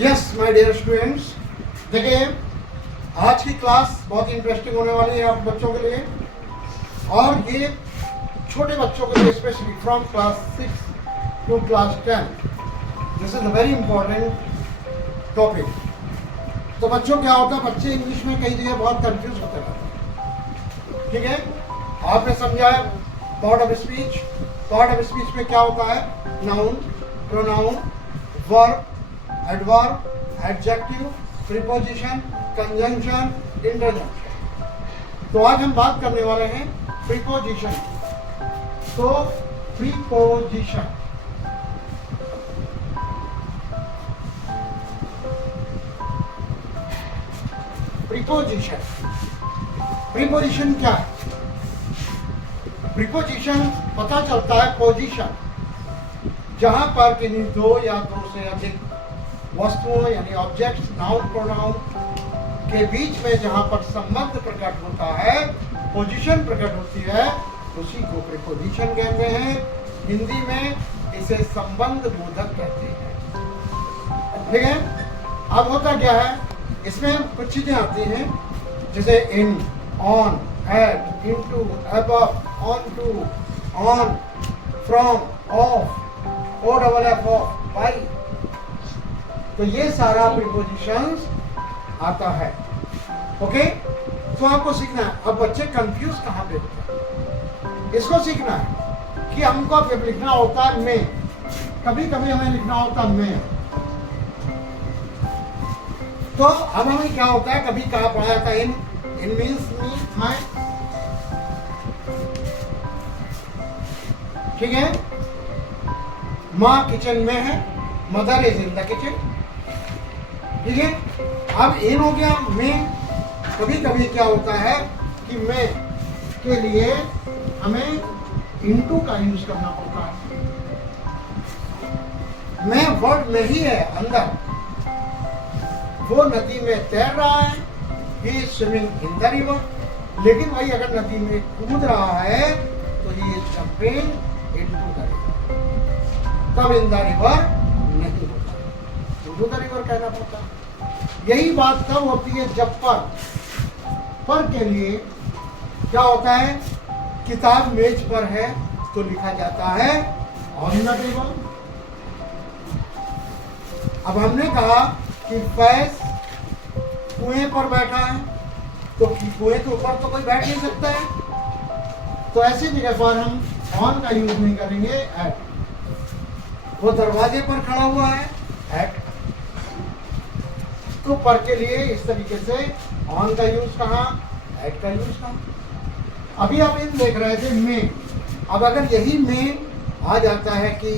Yes my dear students, देखिए आज की क्लास बहुत इंटरेस्टिंग होने वाली है आप बच्चों के लिए, और ये छोटे बच्चों के लिए specially from class 6 to class 10 this is a very important topic. तो बच्चों क्या होता है, बच्चे इंग्लिश में कई जगह बहुत कंफ्यूज होते रहते हैं। ठीक है, आपने समझा है part of speech. Part of speech में क्या होता है, noun, pronoun, verb, adverb, adjective, preposition, conjunction, interjection. तो आज हम बात करने वाले हैं प्रीपोजिशन। तो प्रीपोजिशन, प्रीपोजिशन, प्रीपोजिशन क्या है? प्रीपोजिशन पता चलता है पोजीशन, जहां पर किन्हीं दो या दो से अधिक वस्तुओं यानी ऑब्जेक्ट्स, नाउन, प्रोनाउन के बीच में जहां पर संबंध प्रकट होता है, पोजीशन प्रकट होती है, उसी को प्रीपोजिशन कहते हैं। हिंदी में इसे संबंध बोधक कहते हैं। ठीक है, अब होता क्या है, इसमें कुछ चीजें आती हैं जैसे in, on, at, into, above, on to, on, from, off, O double F off, by. तो ये सारा प्रीपोजिशंस आता है। ओके, तो आपको सीखना है। अब बच्चे कंफ्यूज कहां पे होते हैं, इसको सीखना है कि हमको अब लिखना होता है मैं, कभी कभी हमें लिखना होता है मैं। तो अब हमें क्या होता है, कभी कहा पढ़ा जाता है इन मीन्स मी, मैं। ठीक है, माँ किचन में है, mother is in the kitchen. ठीक है, अब इन हो गया मैं। कभी कभी क्या होता है कि मैं के लिए हमें इनटू का यूज करना पड़ता है। मैं वर्ड में ही है अंदर, वो नदी में तैर रहा है, he is swimming in the river. लेकिन वही अगर नदी में कूद रहा है तो he is jumping into the river. तब इन द रिवर नहीं होता, इनटू द रिवर कहना पड़ता है। यही बात तब होती है जब पर के लिए क्या होता है, किताब मेज पर है तो लिखा जाता है ऑन द टेबल। अब हमने कहा कि फैज कुएं पर बैठा है, तो कुएं के ऊपर तो कोई बैठ नहीं सकता है, तो ऐसी जगह पर हम ऑन का यूज नहीं करेंगे, एट। वो दरवाजे पर खड़ा हुआ है, एट। तो पर के लिए इस तरीके से ऑन का यूज कहाँ, एट का यूज कहाँ। अभी आप इन देख रहे थे में। अब अगर यही में आ जाता है कि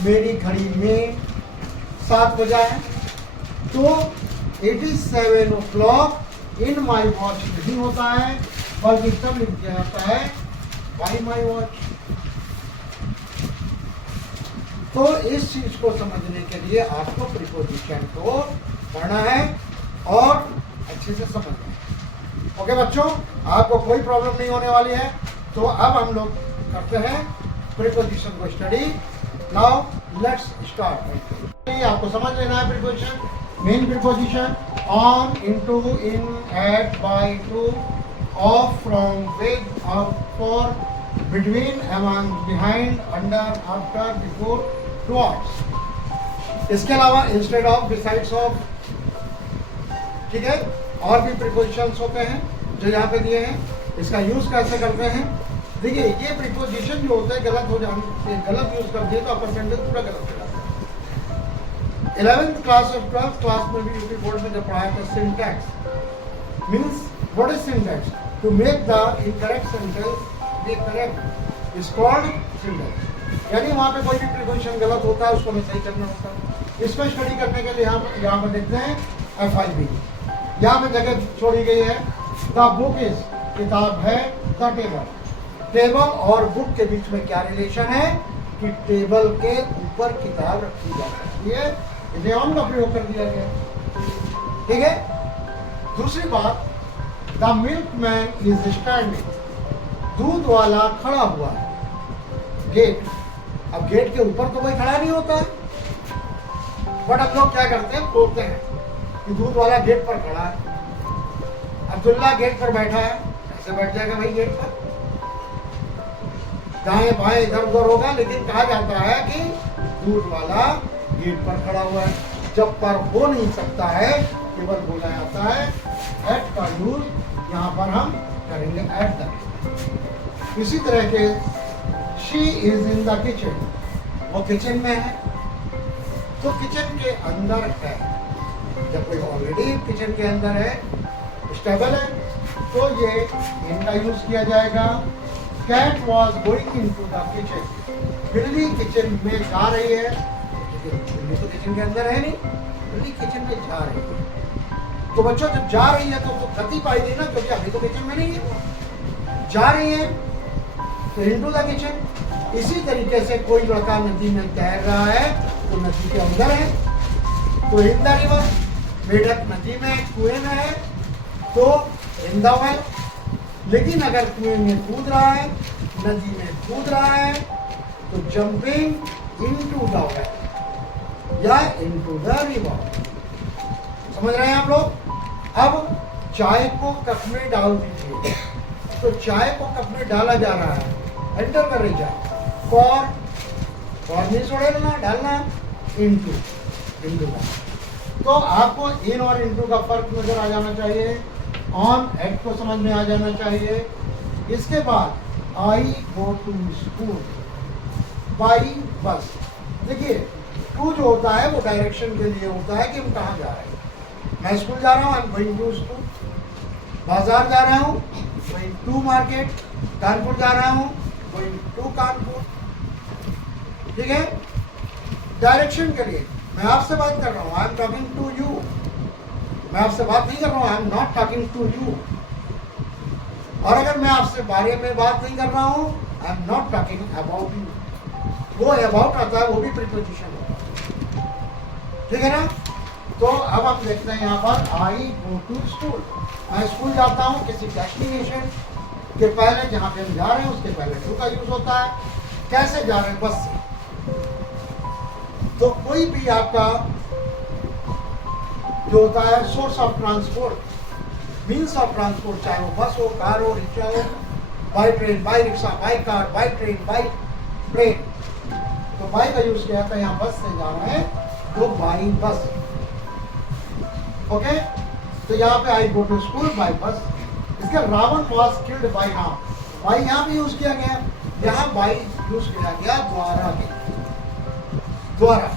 मेरी घड़ी में 7 बजा है, तो it is 7 o'clock in my watch नहीं होता है, बल्कि तब लिख दिया जाता है बाई माई वॉच। तो इस चीज को समझने के लिए आपको प्रीपोजिशन को पढ़ना है और अच्छे से समझना है। ओके बच्चों, आपको कोई प्रॉब्लम नहीं होने वाली है। तो अब हम लोग करते हैं प्रीपोजिशन को स्टडी। Now let's start. आपको समझ लेना है preposition. Main preposition on, into, in, at, by, to, of, from, with, of, for, between, among, behind, under, after, before, towards. इसके अलावा इंस्टेड ऑफ, बिसाइड्स ऑफ, ठीक है, और भी प्रीपोजिशंस होते हैं जो यहाँ पे दिए हैं। इसका यूज कैसे करते हैं, देखिए ये प्रीपोजिशन जो होते हैं गलत हो जाने, गलत यूज कर दिए तो अपर सेंटेंस पूरा गलत हो जाता है। 11th क्लास और 12th क्लास में भी यूपी बोर्ड में जब पढ़ाया था, syntax means what is syntax, to make the incorrect sentence be correct is called syntax. यानी वहाँ पे कोई भी प्रीपोजिशन गलत होता है उसको हमें सही करना होता है। इसको स्टडी करने के लिए यहाँ पर देखते हैं FIB। यहाँ पे जगह छोड़ी गई है, द बुक इज, किताब है, द टेबल। टेबल और बुक के बीच में क्या रिलेशन है कि टेबल के ऊपर किताब रखी जा सकती है, इसे ऑन का प्रयोग कर दिया गया। ठीक है, दूसरी बात, द मिल्कमैन इज स्टैंडिंग, दूध वाला खड़ा हुआ है। गेट, अब गेट के ऊपर तो कोई खड़ा नहीं होता है, बट हम लोग क्या करते हैं, बोलते हैं कि दूध वाला गेट पर खड़ा है, अब्दुल्ला गेट पर बैठा है, ऐसे बैठ जाएगा भाई गेट पर, दाएं बाएं इधर उधर होगा, लेकिन कहा जाता है कि दूध वाला गेट पर खड़ा हुआ है। जब पर हो नहीं सकता है, केवल बोला जाता है एट का यूज यहाँ पर हम करेंगे एट द। इसी तरह के she is in the kitchen, वो किचन में है, तो किचन के अंदर है। जब कोई ऑलरेडी किचन के अंदर है, स्टेबल है, तो ये इन का यूज किया जाएगा। Cat was going in to the kitchen, बिल्ली किचन में जा रही है, बिल्ली तो किचन के अंदर है नहीं, बिल्ली किचन में जा रही है। तो बच्चों जब जा रही है तो गति पाई दी ना, क्योंकि अभी तो किचन में नहीं है, जा रही है तो इनटू द किचन। इसी तरीके से कोई लड़का नदी में तैर रहा है तो नदी के अंदर है, तो इन द रिवर। मेढक नदी में कुएं में है तो इन द वेल। लेकिन अगर कुएं में कूद रहा है, नदी में कूद रहा है, तो जंपिंग इनटू द वेल या इनटू द रिवर। समझ रहे हैं आप लोग? अब चाय को कप में डाल दीजिए, तो चाय को कप में डाला जा रहा है, एंटर कर रही चाय। फॉर नहीं छोड़ना, डालना इनटू, इनटू का। तो आपको इन और इनटू का फर्क नजर आ जाना चाहिए, ऑन एट को समझ में आ जाना चाहिए। इसके बाद I go to school by bus. देखिए टू जो होता है वो डायरेक्शन के लिए होता है कि हम कहाँ जा रहे हैं। मैं स्कूल जा रहा हूँ, I am going to school. बाजार जा रहा हूँ, गोइंग टू मार्केट। कानपुर जा रहा हूँ, गोइंग टू कानपुर। ठीक है, डायरेक्शन के लिए। मैं आपसे बात कर रहा हूँ, I am talking to you. मैं आपसे बात नहीं कर रहा हूँ, I am not talking to you. और अगर मैं आपसे बारे में बात नहीं कर रहा हूँ, I am not talking about you. वो अबाउट आता है, वो भी प्रीपोजिशन होता है। ठीक है ना? तो अब हम देखते हैं यहाँ पर आई गो टू स्कूल। मैं स्कूल जाता हूँ, किसी डेस्टिनेशन के पहले जहाँ पे हम जा रहे हैं उसके पहले टू का यूज होता है। कैसे जा रहे हैं? बस से। तो कोई भी आपका जो होता है source of transport, means of transport, चाहे वो बस हो, कार हो, रिक्शा हो, by train, by rickshaw, by car, by train, by plane. तो बाई का यूज किया था, यहाँ बस से जा रहे हैं तो बाई बस। ओके, तो यहाँ पे I go to school by bus. इसके Ravan was killed by Ram, by यहाँ भी यूज किया गया, यहाँ बाई यूज किया गया द्वारा के, द्वारा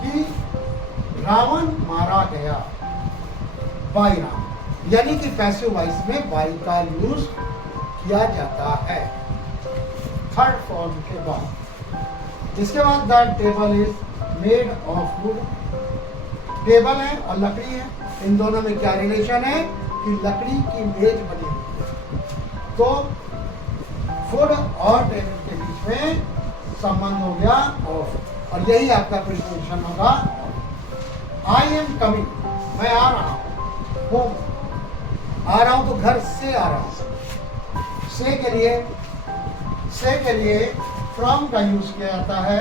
कि रावण मारा गया बाई राम, यानी कि पैसिव वॉइस में बाई का यूज किया जाता है थर्ड फॉर्म के बाद। इसके बाद the table is made of would. Table है और लकड़ी है, इन दोनों में क्या रिलेशन है कि लकड़ी की मेज बनी हुई है, तो फूड और टेबल के बीच में संबंध हो गया ऑफ, और यही आपका प्रीपोजिशन होगा। आई एम कमिंग, मैं आ रहा हूँ, होम आ रहा हूँ, तो घर से आ रहा हूँ। से के लिए फ्रॉम का यूज किया जाता है,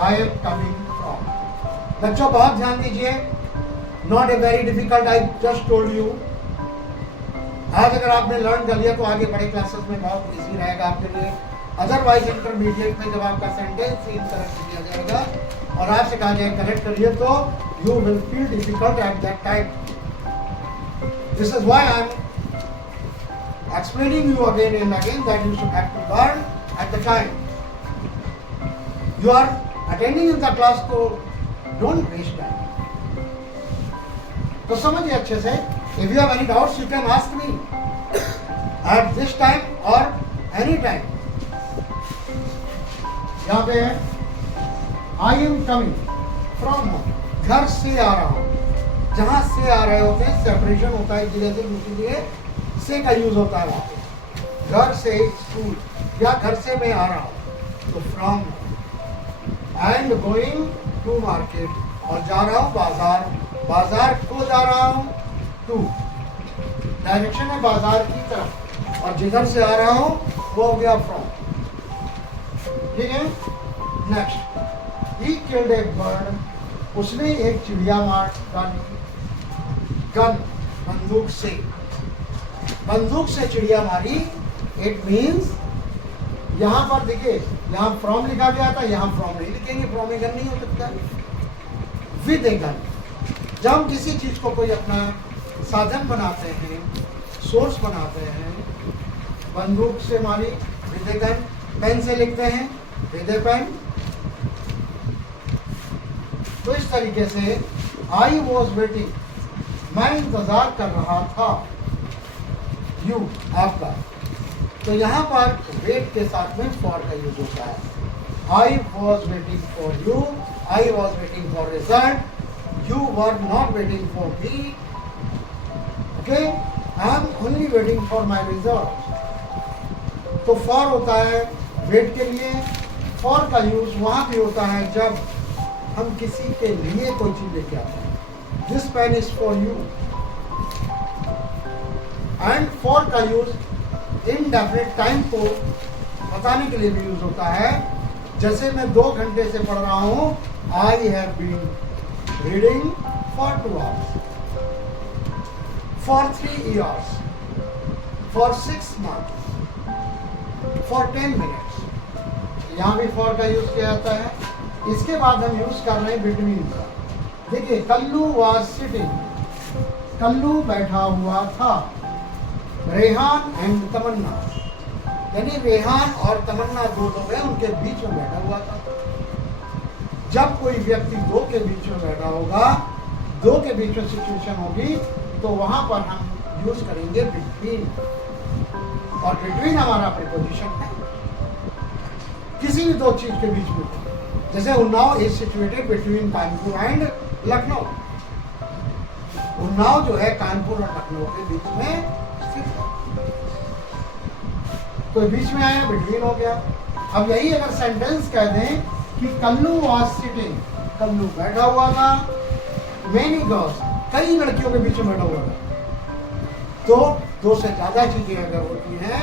आई एम कमिंग फ्रॉम। बच्चों बहुत ध्यान दीजिए, not a very difficult, I just told you. आज अगर आपने लर्न कर लिया तो आगे बड़े क्लासेस में बहुत इजी रहेगा आपके लिए। अदरवाइज इंटरमीडिएट में जब आपका सेंटेंस सीन करेक्ट किया जाएगा और आपसे कहा जाएगा करेक्ट करिए, तो you will feel difficult at that time. This is why I am explaining you again and again that you should have to learn at the time you are attending in the class, तो don't waste time. तो समझिए अच्छे से। If you have any doubts you can ask me at this time और any time. यहाँ पे है I am coming from home, घर से आ रहा हूँ। जहाँ से आ रहे होते हैं सेपरेशन होता है एक जगह से दूसरी जगह, से का यूज होता है वहाँ पे। घर से स्कूल या घर से मैं आ रहा हूँ, तो from. And going to market, और जा रहा हूँ बाजार, बाजार को जा रहा हूँ, टू डायरेक्शन है बाजार की तरफ, और जिधर से आ रहा हूँ वो हो गया फ्रॉम। ठीक है, next, he killed A bird उसने एक चिड़िया मार डाली, गन, बंदूक से चिड़िया मारी। इट मीन्स यहाँ पर देखिए, यहाँ फ्रॉम लिखा गया था, यहाँ फ्रॉम नहीं लिखेंगे, फ्रॉम में गन नहीं हो सकता। विद ए गन, जब हम किसी चीज को कोई अपना साधन बनाते हैं, सोर्स बनाते हैं, बंदूक से मारी, विद ए गन। पेन से लिखते हैं, विद ए पेन। तो इस तरीके से आई वॉज वेटिंग, मैं इंतजार कर रहा था, यू, आपका। तो यहाँ पर वेट के साथ में फॉर का यूज होता है। I was waiting for you, I was waiting for result, you were not waiting for me, okay, I am only waiting for my result। तो for होता है wait के लिए। for का यूज वहाँ भी होता है जब हम किसी के लिए कोई चीज लेके आते हैं। This pen is for you। and for का यूज indefinite टाइम को बताने के लिए भी यूज होता है। जैसे मैं 2 घंटे से पढ़ रहा हूँ, I have been reading for 2 hours, for 3 years, for 6 months, for 10 minutes। यहाँ भी for का यूज किया जाता है। इसके बाद हम यूज कर रहे हैं between का। देखिए, कल्लू was sitting, कल्लू बैठा हुआ था। रेहान एंड तमन्ना, यानी रेहान और तमन्ना 2 लोग हैं, उनके बीच में बैठा हुआ था। जब कोई व्यक्ति 2 के बीच में बैठा होगा, 2 के बीच में सिचुएशन होगी, तो वहां पर हम यूज करेंगे बिटवीन। और बिटवीन हमारा प्रीपोजिशन है किसी भी 2 चीज के बीच में। जैसे Unnao is situated between Kanpur and Lucknow. Unnao जो है कानपुर और लखनऊ के बीच में स्थित है। तो बीच में आया, बिटवीन हो गया। अब यही अगर सेंटेंस कह दें कि कल्लू was sitting, कल्लू बैठा हुआ था, many girls, कई लड़कियों के बीच में बैठा हुआ था। तो 2 से ज्यादा चीजें अगर होती हैं,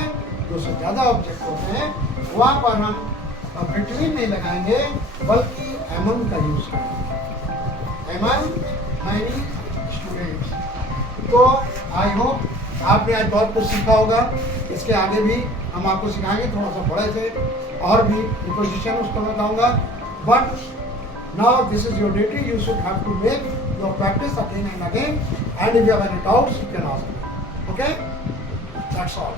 2 से ज्यादा ऑब्जेक्ट होते हैं, वहां पर हम बिटवीन नहीं लगाएंगे, बल्कि among का यूज करेंगे। among many students। तो आई होप आपने आज बहुत कुछ सीखा होगा। इसके आगे भी हम आपको सिखाएंगे, थोड़ा सा बड़े से और भी प्रीपोजिशन उसको मैं बताऊंगा। But now this is your duty, you should have to make your practice again and again, and if you have any doubts you can ask me, okay, that's all.